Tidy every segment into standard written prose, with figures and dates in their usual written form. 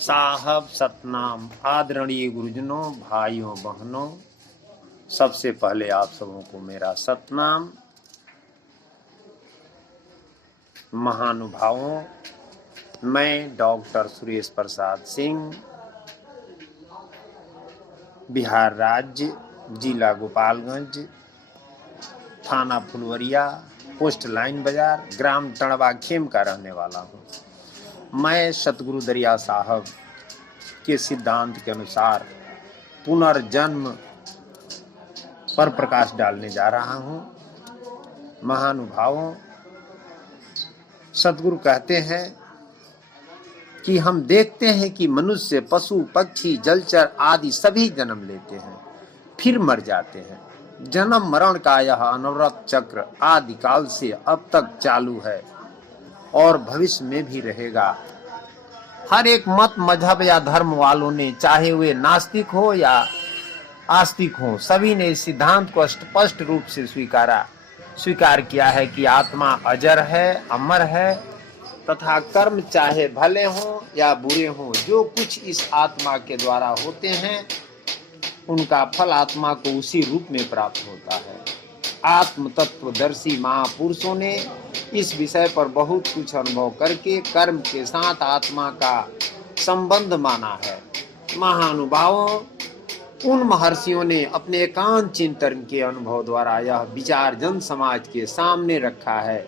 साहब सतनाम, आदरणीय गुरुजनों, भाइयों बहनों, सबसे पहले आप सबों को मेरा सतनाम। महानुभावों, मैं डॉक्टर सुरेश प्रसाद सिंह, बिहार राज्य, जिला गोपालगंज, थाना फुलवरिया, पोस्ट लाइन बाजार, ग्राम टणवा खेम का रहने वाला हूँ। मैं सतगुरु दरिया साहब के सिद्धांत के अनुसार पुनर्जन्म पर प्रकाश डालने जा रहा हूँ। महानुभावों, सतगुरु कहते हैं कि हम देखते हैं कि मनुष्य, पशु, पक्षी, जलचर आदि सभी जन्म लेते हैं, फिर मर जाते हैं। जन्म मरण का यह अनवरत चक्र आदि काल से अब तक चालू है और भविष्य में भी रहेगा। हर एक मत, मजहब या धर्म वालों ने, चाहे वे नास्तिक हो या आस्तिक हो, सभी ने इस सिद्धांत को स्पष्ट रूप से स्वीकार किया है कि आत्मा अजर है, अमर है तथा कर्म चाहे भले हो या बुरे हो, जो कुछ इस आत्मा के द्वारा होते हैं उनका फल आत्मा को उसी रूप में प्राप्त होता है। आत्म तत्वदर्शी महापुरुषों ने इस विषय पर बहुत कुछ अनुभव करके कर्म के साथ आत्मा का संबंध माना है। महानुभावों, उन महर्षियों ने अपने एकांत चिंतन के अनुभव द्वारा यह विचार जन समाज के सामने रखा है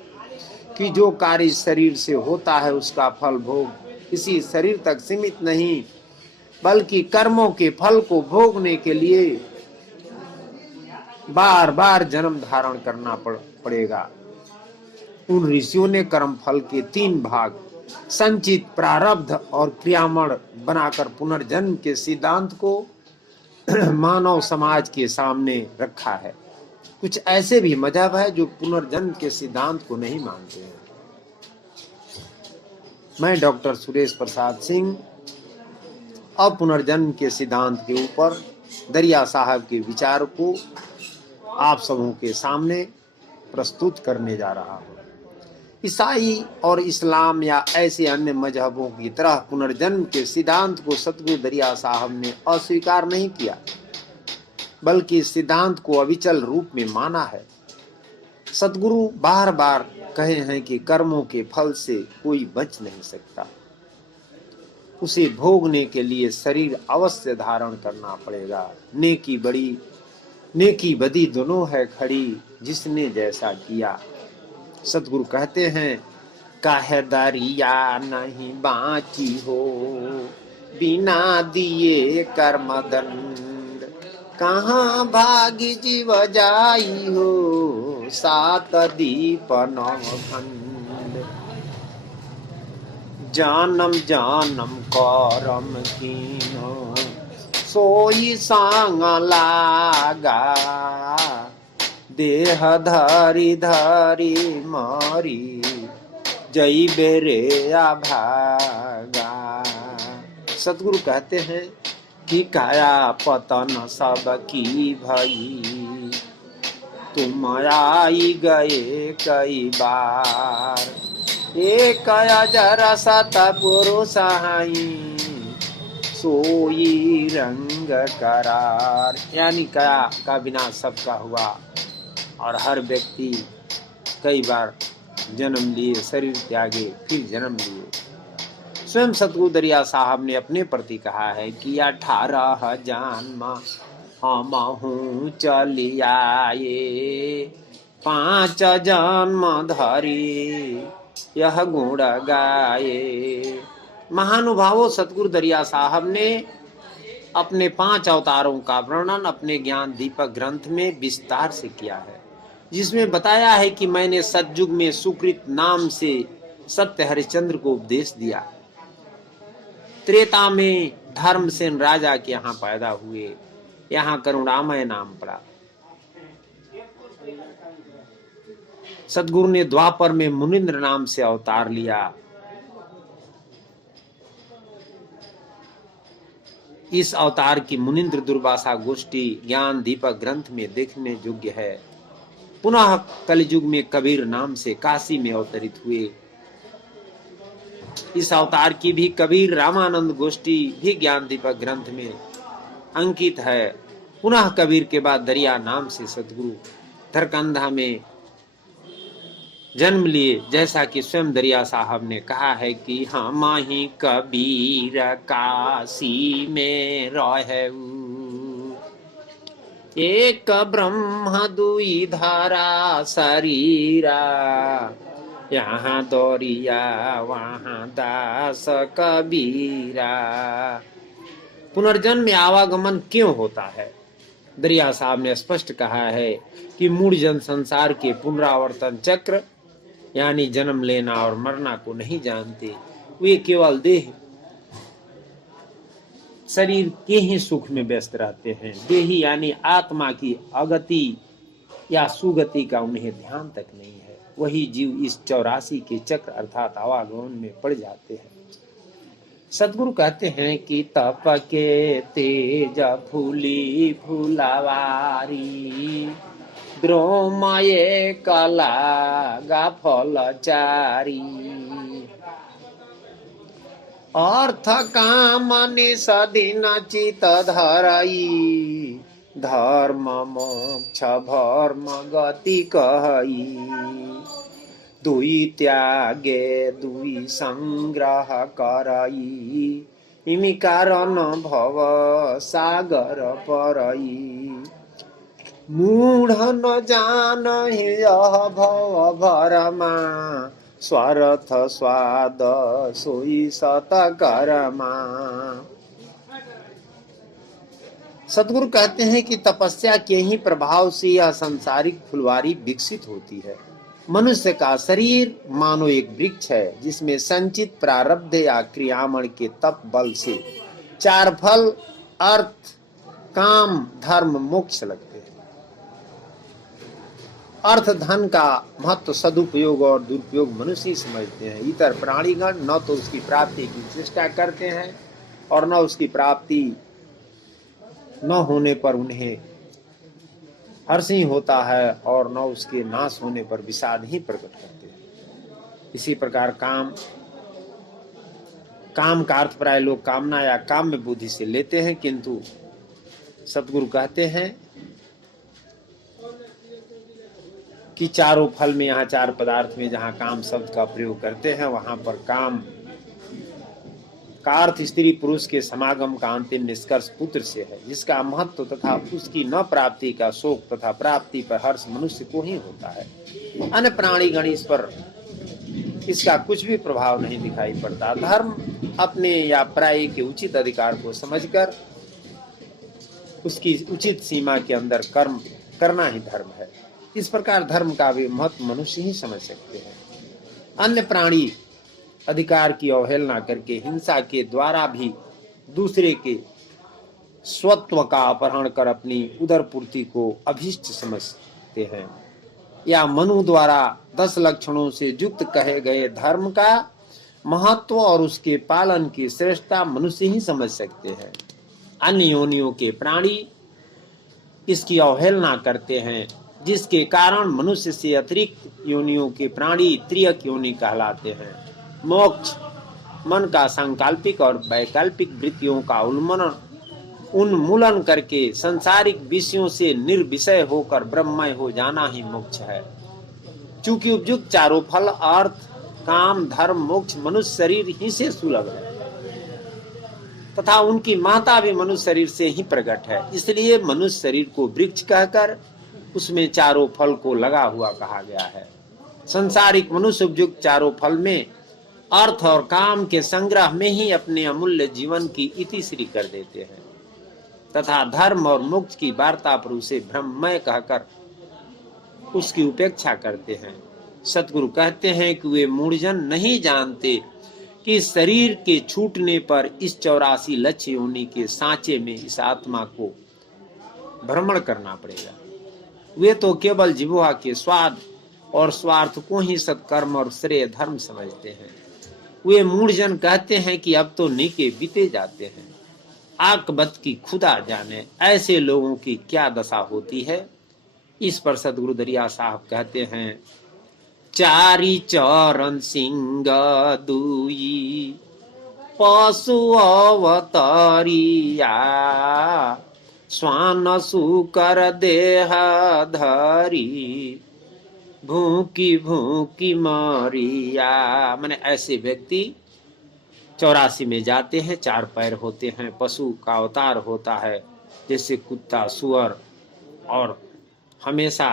कि जो कार्य शरीर से होता है उसका फल भोग इसी शरीर तक सीमित नहीं, बल्कि कर्मों के फल को भोगने के लिए बार बार जन्म धारण करना पड़ेगा। उन ऋषियों ने कर्म फल के 3 भाग, संचित, प्रारब्ध और क्रियामण बनाकर पुनर्जन्म के सिद्धांत को मानव समाज के सामने रखा है। कुछ ऐसे भी मजहब है जो पुनर्जन्म के सिद्धांत को नहीं मानते हैं। मैं डॉक्टर सुरेश प्रसाद सिंह अब पुनर्जन्म के सिद्धांत के ऊपर दरिया साहब के विचार को आप सबों के सामने प्रस्तुत करने जा रहा हूँ। ईसाई और इस्लाम या ऐसे अन्य मजहबों की तरह पुनर्जन्म के सिद्धांत को सतगुरु दरिया साहब ने अस्वीकार नहीं किया, बल्कि इस सिद्धांत को अविचल रूप में माना है। सतगुरु बार बार कहे हैं कि कर्मों के फल से कोई बच नहीं सकता, उसे भोगने के लिए शरीर अवश्य धारण करना पड़ेगा। नेकी बदी दोनों है खड़ी, जिसने जैसा किया। सतगुरु कहते हैं, काहे दरिया नहीं बाची हो, बिना दिए कर्मदंड, कहाँ भागी जीव जाई हो, 7 दीप 9 खंड, जानम जानम करम कीनो, सोई सांग लागा, देह धरी धरी मरी, जई बेरे भागा। सतगुरु कहते हैं कि काया पतन सब की भई, तुम आई गए कई बार, एक अजर सत पुरुष हाई, सोई रंग करार। यानी काया का विनाश सबका हुआ और हर व्यक्ति कई बार जन्म लिए, शरीर त्यागे, फिर जन्म लिए। स्वयं सतगुरु दरिया साहब ने अपने प्रति कहा है कि 18 जन्म हम हूँ चली आए, 5 जन्म धरी यह गुण गाए। महानुभावों, सतगुरु दरिया साहब ने अपने 5 अवतारों का वर्णन अपने ज्ञान दीपक ग्रंथ में विस्तार से किया है, जिसमें बताया है कि मैंने सतयुग में सुकृत नाम से सत्य हरिश्चंद्र को उपदेश दिया। त्रेता में धर्मसेन राजा के यहाँ पैदा हुए, यहाँ करुणामय नाम पड़ा। सतगुरु ने द्वापर में मुनिंद्र नाम से अवतार लिया। इस अवतार की मुनिंद्र दुर्वासा गोष्ठी ज्ञान दीपक ग्रंथ में देखने योग्य है। पुनः कलयुग में कबीर नाम से काशी में अवतरित हुए। इस अवतार की भी कबीर रामानंद गोष्ठी भी ज्ञान दीपक ग्रंथ में अंकित है। पुनः कबीर के बाद दरिया नाम से सदगुरु धरकंधा में जन्म लिए, जैसा कि स्वयं दरिया साहब ने कहा है कि हम ही कबीर काशी में रहू, एक ब्रह्म दुई धारा शरीरा, यहाँ दरिया वहाँ दास कबीरा। पुनर्जन्म में आवागमन क्यों होता है? दरिया साहब ने स्पष्ट कहा है कि मूढ़ जन संसार के पुनरावर्तन चक्र यानी जन्म लेना और मरना को नहीं जानते। वे केवल देह शरीर के ही सुख में व्यस्त रहते हैं। देही यानी आत्मा की अगति या सुगति का उन्हें ध्यान तक नहीं है। वही जीव इस 84 के चक्र अर्थात आवागमन में पड़ जाते हैं। सदगुरु कहते हैं कि तप के तेज फूली फुलवारी, द्रोमये कला गा फलचारी, अर्थ काम निषदिन चित धरई, धर्म मोक्ष भर्म गति कहई, दुई त्यागे दुई संग्रह करई, इमि कारण भव सागर परई, मूढ़ न जान यह भव भरमा, स्वार्थ स्वाद सोई सत करमा। सदगुरु कहते हैं कि तपस्या के ही प्रभाव से यह सांसारिक फुलवारी विकसित होती है। मनुष्य का शरीर मानो एक वृक्ष है जिसमें संचित प्रारब्ध या क्रियामण के तप बल से 4 फल अर्थ काम धर्म मोक्ष लगते हैं। अर्थ धन का महत्व सदुपयोग और दुरुपयोग मनुष्य ही समझते हैं। इतर प्राणीगण न तो उसकी प्राप्ति की चेष्टा करते हैं और न उसकी प्राप्ति न होने पर उन्हें हर्ष ही होता है और न उसके नाश होने पर विषाद ही प्रकट करते हैं। इसी प्रकार काम का अर्थ प्राय लोग कामना या काम में बुद्धि से लेते हैं, किंतु सदगुरु कहते हैं कि चारों फल में यहाँ 4 पदार्थ में जहाँ काम शब्द का प्रयोग करते हैं वहां पर काम का अर्थ स्त्री पुरुष के समागम का अंतिम निष्कर्ष पुत्र से है, जिसका महत्व तथा उसकी न प्राप्ति का शोक तथा प्राप्ति पर हर्ष मनुष्य को ही होता है। अन्य प्राणीगण इस पर इसका कुछ भी प्रभाव नहीं दिखाई पड़ता। धर्म अपने या पराये के उचित अधिकार को समझकर उसकी उचित सीमा के अंदर कर्म करना ही धर्म है। इस प्रकार धर्म का भी महत्व मनुष्य ही समझ सकते हैं। अन्य प्राणी अधिकार की अवहेलना करके हिंसा के द्वारा भी दूसरे के स्वत्व का अपहरण कर अपनी उदर पूर्ति को अभिष्ट समझते हैं। या मनु द्वारा 10 लक्षणों से युक्त कहे गए धर्म का महत्व और उसके पालन की श्रेष्ठता मनुष्य ही समझ सकते हैं। अन्य योनियों के प्राणी इसकी अवहेलना करते हैं, जिसके कारण मनुष्य से अतिरिक्त योनियों के प्राणी त्रियक योनि कहलाते हैं। मोक्ष मन का सांकल्पिक और वैकल्पिक वृत्तियों का उन्मूलन करके संसारिक विषयों से निर्विषय होकर ब्रह्ममय हो जाना ही मोक्ष है। चूंकि उपयुक्त चारों फल अर्थ काम धर्म मोक्ष मनुष्य शरीर ही से सुलभ है तथा उनकी महत्ता भी मनुष्य शरीर से ही प्रकट है, इसलिए मनुष्य शरीर को वृक्ष कहकर उसमें चारों फल को लगा हुआ कहा गया है। संसारिक मनुष्य उपयुक्त चारों फल में अर्थ और काम के संग्रह में ही अपने अमूल्य जीवन की इतिश्री कर देते हैं तथा धर्म और मोक्ष की वार्ता पर उसे ब्रह्ममय कहकर उसकी उपेक्षा करते हैं। सतगुरु कहते हैं कि वे मूढ़जन नहीं जानते कि शरीर के छूटने पर इस 84 लक्ष्य योनि के सांचे में इस आत्मा को भ्रमण करना पड़ेगा। वे तो केवल जिह्वा के स्वाद और स्वार्थ को ही सत्कर्म और श्रेय धर्म समझते हैं। वे मूढ़जन कहते हैं कि अब तो नीके बीते जाते हैं, आकबत की खुदा जाने ऐसे लोगों की क्या दशा होती है। इस पर सदगुरु दरिया साहब कहते हैं चारी चरण सिंह दुई पशु अवतरिया स्वान सुकर देह धरी भूखी भूखी मरिया। माने ऐसे व्यक्ति 84 में जाते हैं, 4 पैर होते हैं, पशु का अवतार होता है, जैसे कुत्ता सुअर, और हमेशा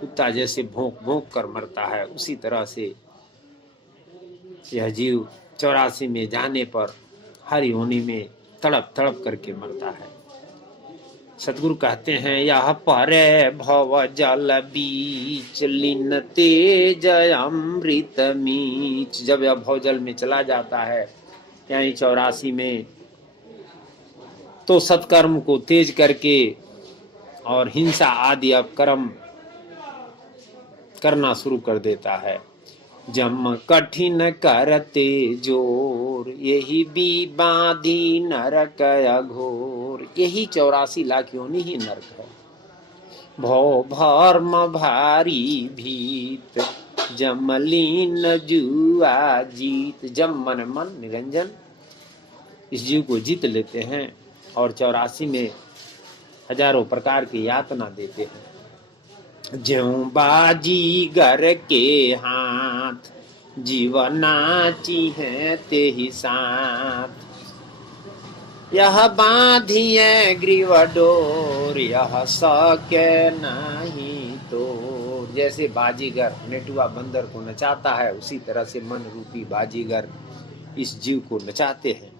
कुत्ता जैसे भौंक भौंक कर मरता है, उसी तरह से यह जीव 84 में जाने पर हर योनि में तड़प तड़प करके मरता है। सतगुरु कहते हैं यह परे भव जल बीच लीन तेज अमृत मीच। जब यह भव जल में चला जाता है यानी 84 में, तो सत्कर्म को तेज करके और हिंसा आदि अपकर्म करना शुरू कर देता है। जम कठिन करते जोर यही भी बांधी नरक अघोर। यही 84 लाख योनि ही नरक है। भव भर्म भारी भीत जमलीन जुआ जीत। जम मन मन निरंजन इस जीव को जीत लेते हैं और 84 में हजारों प्रकार की यातना देते हैं। ज्यों बाजी गर के हाथ जीवनाची है ते ही साथ। यह बांधिए ग्रीव डोर यह सके नहीं तो। जैसे बाजीगर नेटुआ बंदर को नचाता है, उसी तरह से मन रूपी बाजीगर इस जीव को नचाते हैं।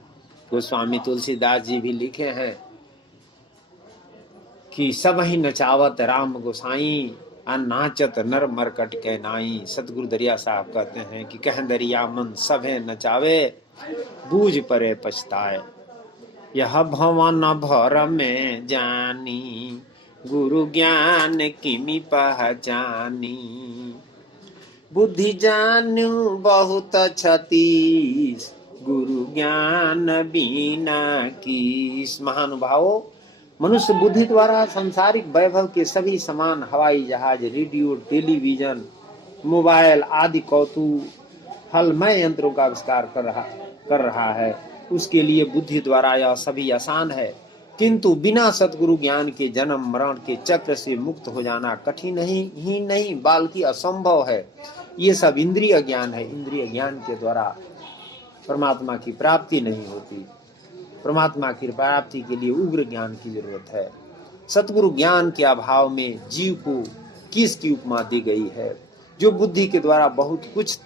गोस्वामी तुलसीदास जी भी लिखे हैं कि सब ही नचावत राम गोसाई नाचत नर मरकट के नाई। सतगुरु दरिया साहब कहते हैं कि कह दरिया मन सभे नचावे बूझ परे पछताए। यह भवन भर में जानी गुरु ज्ञान किमि पहचानी। बुद्धि जानू बहुत छतीस गुरु ज्ञान बिना कीस। महानुभावों, मनुष्य बुद्धि द्वारा सांसारिक वैभव के सभी सामान, हवाई जहाज, रेडियो, टेलीविजन, मोबाइल आदि कौतूहलमय यंत्रों का आविष्कार कर रहा है। उसके लिए बुद्धि द्वारा यह सभी आसान है, किंतु बिना सतगुरु ज्ञान के जन्म मरण के चक्र से मुक्त हो जाना कठिन ही नहीं बल्कि असंभव है। ये सब इंद्रिय ज्ञान है। इंद्रिय ज्ञान के द्वारा परमात्मा की प्राप्ति नहीं होती। परमात्मा की प्राप्ति के लिए उग्र ज्ञान की जरूरत है। सतगुरु ज्ञान के अभाव में जीव को किसकी उपमा दी गई है? जो बुद्धि के द्वारा बहुत कुछ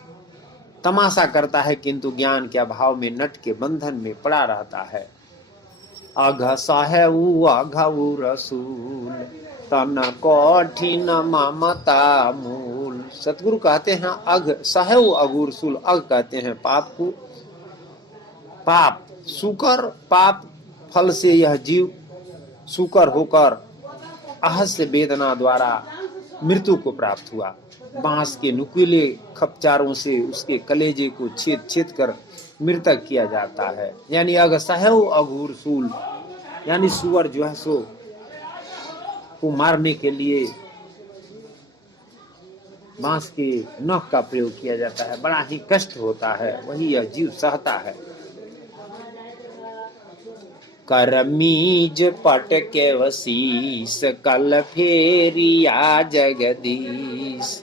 तमाशा करता है, किंतु ज्ञान के अभाव में नट के बंधन में पड़ा रहता है। अघ साहेऊ अघऊ रसूल तन कठिन ममता मूल। सतगुरु कहते हैं अघ साहेऊ अघू रसूल। अघ कहते हैं पाप को, पाप सुकर, पाप फल से यह जीव सुकर होकर अहस्य वेदना द्वारा मृत्यु को प्राप्त हुआ। बांस के नुकीले खपचारों से उसके कलेजे को छेद छेद कर मृतक किया जाता है। यानी अगसहु अघूर सूल, यानी सुअर जो है सो को मारने के लिए बांस के नख का प्रयोग किया जाता है। बड़ा ही कष्ट होता है, वही यह जीव सहता है। करमीज पट के वशीस कल फेरिया जगदीश।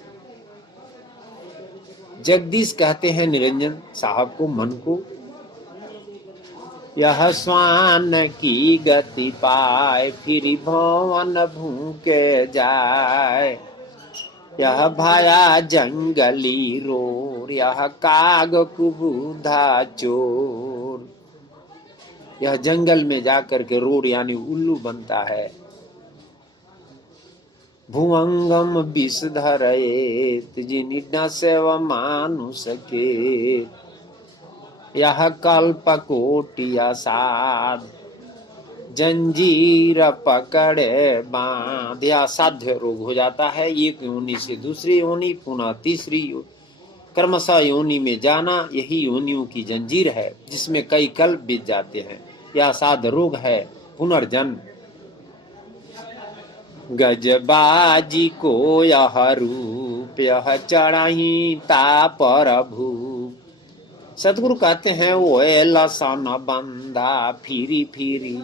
जगदीश कहते हैं निरंजन साहब को, मन को। यह स्वान की गति पाए फिर भवन भूखे जाए। यह भाया जंगली रोर यह काग कुबूधा चोर। यह जंगल में जाकर के रोर यानी उल्लू बनता है। भुवंगम विषधर जिनि न सेव मानुष के। यह कल्प कोटिया साध जंजीर पकड़े बांध। यह साध्य रोग हो जाता है, एक योनि से दूसरी योनि, पुनः तीसरी क्रमशः योनि में जाना। यही योनियों की जंजीर है जिसमें कई कल्प बीत जाते हैं। यह साध रोग है, पुनर्जन्म। गजबाजी को यह रूप यह चढ़ही ता प्रभु। सतगुरु कहते हैं ओए लसन बंधा फिरी फिरी,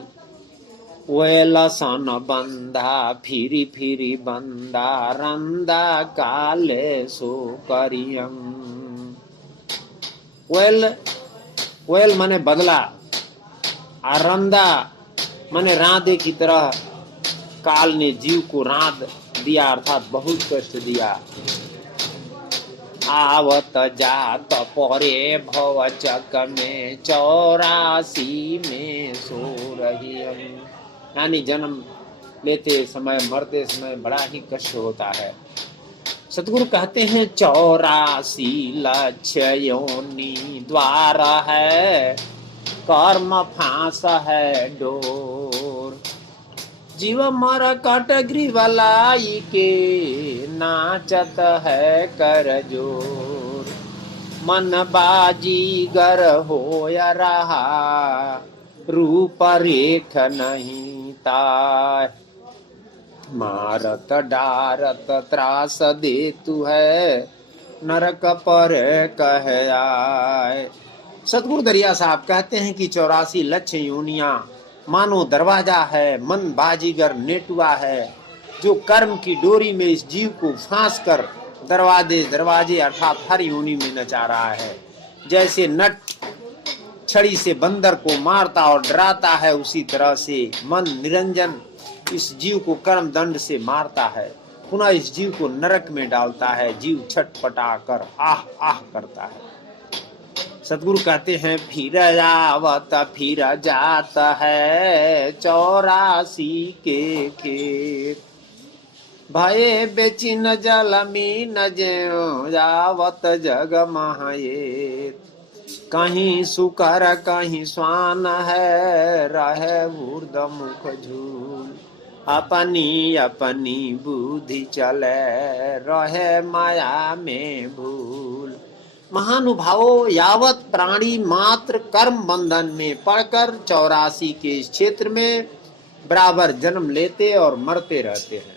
ओए लसन बंधा फिरी फिरी बंदा रंदा काले सो करियम। ओएल ओएल माने बदला, रंदा माने राधे की तरह काल ने जीव को राध दिया, अर्थात बहुत कष्ट दिया। आवत जात परे भवचक में 84 में सो रही। यानी जन्म लेते समय मरते समय बड़ा ही कष्ट होता है। सतगुरु कहते हैं 84 लक्ष्य योनि द्वार है, कर्म फांस है डोर। जीव मर कट ग्रीवलाई के नाचत है कर जोर। मन बाजी गर हो या रहा, रूप रेख नहीं ताय। मारत डारत त्रास दे तू है, नरक पर कह आए। सतगुरु दरिया साहब कहते हैं कि 84 लक्ष्य योनियां मानो दरवाजा है, मन बाजीगर नेटुआ है, जो कर्म की डोरी में इस जीव को फांस कर दरवाजे अर्थात हर योनि में नचा रहा है। जैसे नट छड़ी से बंदर को मारता और डराता है, उसी तरह से मन निरंजन इस जीव को कर्म दंड से मारता है, पुनः इस जीव को नरक में डालता है। जीव छटपटा कर आह आह करता है। सतगुरु कहते हैं फिर आवत फिर जात है 84 के खेत। भये बेचिन जल मीन ज्यों जावत जग महायेत। कहीं सुकर कहीं स्वान है, रहे ऊर्ध मुख झूल। अपनी अपनी बुद्धि चले, रहे माया में भूल। महानुभावों, यावत प्राणी मात्र कर्म बंधन में पड़कर 84 के इस क्षेत्र में बराबर जन्म लेते और मरते रहते हैं।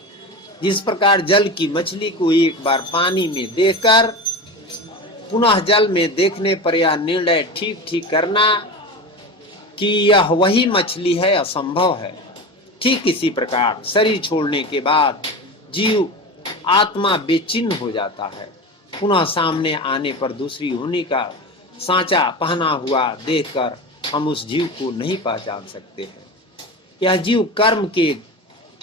जिस प्रकार जल की मछली को एक बार पानी में देखकर पुनः जल में देखने पर यह निर्णय ठीक करना कि यह वही मछली है असंभव है, ठीक इसी प्रकार शरीर छोड़ने के बाद जीव आत्मा बेचिन्न हो जाता है। पुनः सामने आने पर दूसरी होने का सांचा पहना हुआ देखकर हम उस जीव को नहीं पहचान सकते हैं।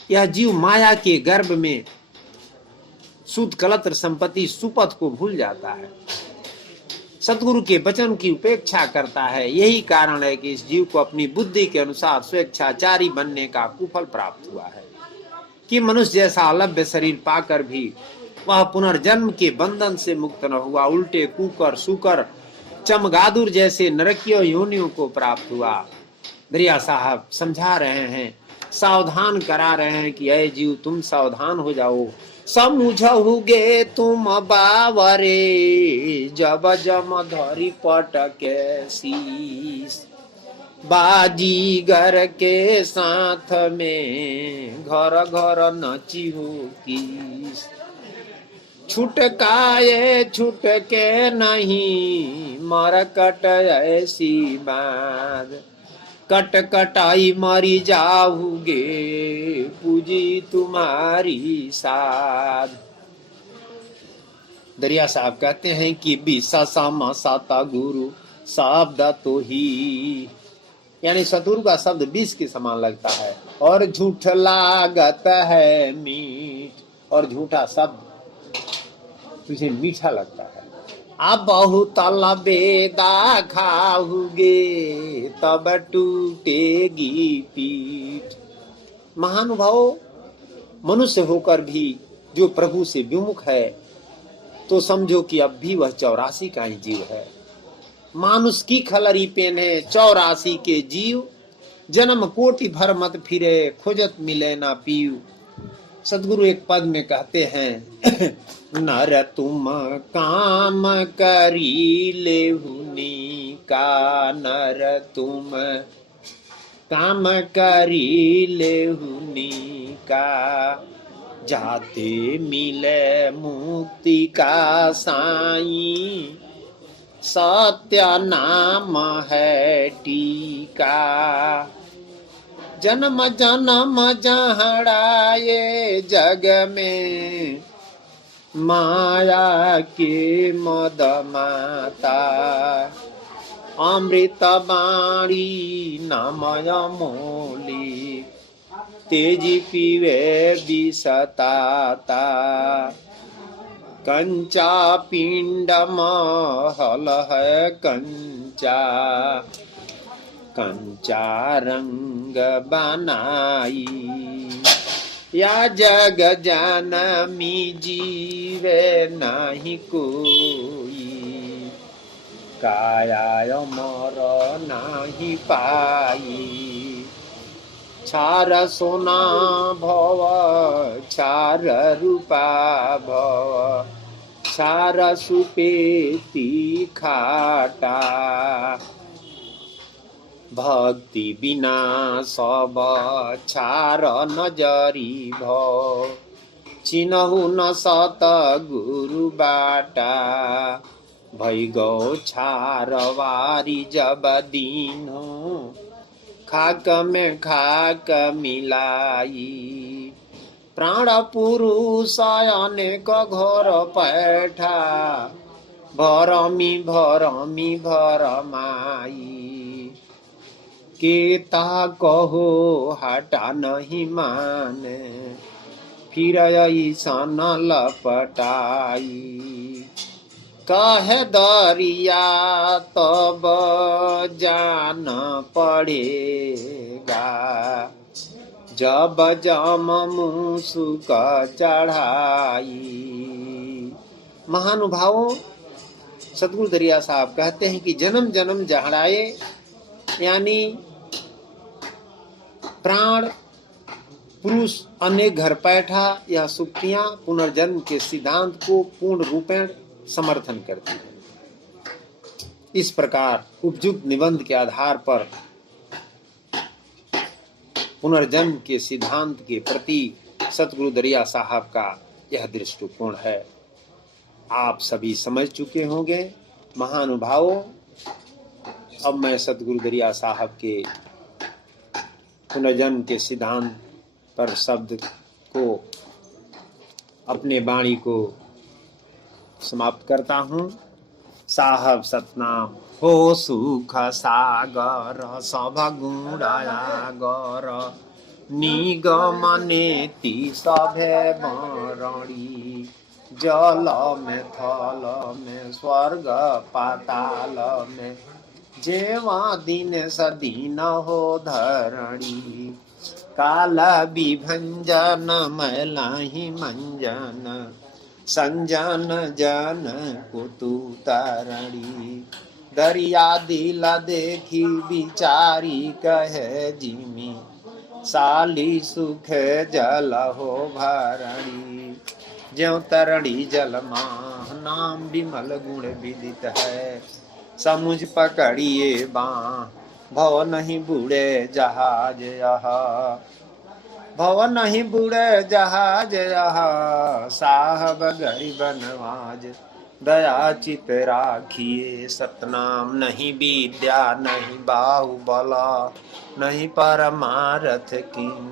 यह जीव माया के गर्भ में सुध कलत्र संपत्ति सुपथ को भूल जाता है, सतगुरु के वचन की उपेक्षा करता है। यही कारण है कि इस जीव को अपनी बुद्धि के अनुसार स्वेच्छाचारी बनने का कुफल प्राप्त हुआ है कि मनुष्य जैसा अलभ्य शरीर पाकर भी वह पुनर्जन्म के बंधन से मुक्त न हुआ, उल्टे कुकर सुकर चमगादुर जैसे नरकीय योनियों को प्राप्त हुआ। दरिया साहब समझा रहे हैं, सावधान करा रहे हैं कि अय जीव तुम सावधान हो जाओ। समझोगे तुम बावरे जब जम धरी पटके शीश। बाजीगर के साथ में घर घर नची हो किस। छुटकाए छुटके नहीं मरकट ऐसी बात। कट कटाई मरी जाओगे पूजी तुम्हारी साध। दरिया साहब कहते हैं कि बिसा सामा साता गुरु शब्द तो ही, यानी सतगुरु का शब्द विष के समान लगता है और झूठ लागत है मीठ, और झूठा शब्द तुझे मीठा लगता है। अब बहुत लबेदा खाओगे तब टूटेगी पीठ। महानुभाव, मनुष्य होकर भी जो प्रभु से विमुख है तो समझो कि अब भी वह 84 का ही जीव है। मानुष की खलरी पेने 84 के जीव, जन्म कोटि भर मत फिरे खोजत मिले ना पीव। सदगुरु एक पद में कहते हैं नर तुम काम करी लेहुनी का, नर तुम काम करी लेहुनी का, जाते मिले मुक्ति का साई, सत्य नाम है टीका। जन्म जन्म जहड़ाए जग में, माया के मद माता, अमृत बाणी नामय मोली, तेजी पीवे विषताता। कंचा पिंड महल है कंचा, कंचा रंग बनाई, या जग जनमी जीवे नहीं कोई, काया मर नहीं पाई। छार सोना भव, छार रूपा भव, छार सुपेती खाटा, भक्ति बिना सब छार नजरी भव, चिन्हु न सत गुरु बाटा। भई गौ छार वारी जब दीनो, खाक में खाक मिलाई, प्राण पुरुष अनेक घर पैठा, भरमी भरमी भरमाई। केता कहो हटा नहीं माने, फिर ईसन लपटाई। कहे दरिया तब जान पड़ेगा, जब जम मुसुक चढ़ाई। महानुभावों, सतगुरु दरिया साहब कहते हैं कि जन्म जन्म जहड़ाए, यानी प्राण पुरुष अनेक घर पैठा, यह सुक्तियां पुनर्जन्म के सिद्धांत को पूर्ण रूपेण समर्थन करती है। इस प्रकार उपयुक्त निबंध के आधार पर पुनर्जन्म के सिद्धांत के प्रति सतगुरु दरिया साहब का यह दृष्टिकोण है। आप सभी समझ चुके होंगे महानुभावों। अब मैं सतगुरु दरिया साहब के पुनर्जन्म के सिद्धांत पर शब्द को, अपने वाणी को समाप्त करता हूँ। साहब सतनाम हो सुख सागर, सब गुणागर, निगमनेति सभे बरणी, जल में थल में स्वर्ग पाताल में, जेवा दिन सदीन हो धरणी। काल विभंजन मैलाही मंजन, संजन जन कुतु तारणी। दरिया दिल देखी विचारी कहे जिमी, साली सुख जल हो भरणी। ज्यों तरणी जल माह, नाम विमल गुण विदित है, समुझ पकड़िए बाँ, भव नहीं बूढ़े जहाज यह, भव नहीं बूढ़े जहाज यह। साहब गरीब नवाज, दया चित राखिए। सतनाम नहीं विद्या नहीं बाहुबल, नहीं परमारथ किन,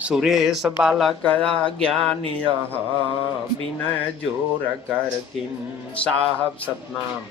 सुरेश बालकया ज्ञान यह, विनय जोर कर किन। साहब सतनाम।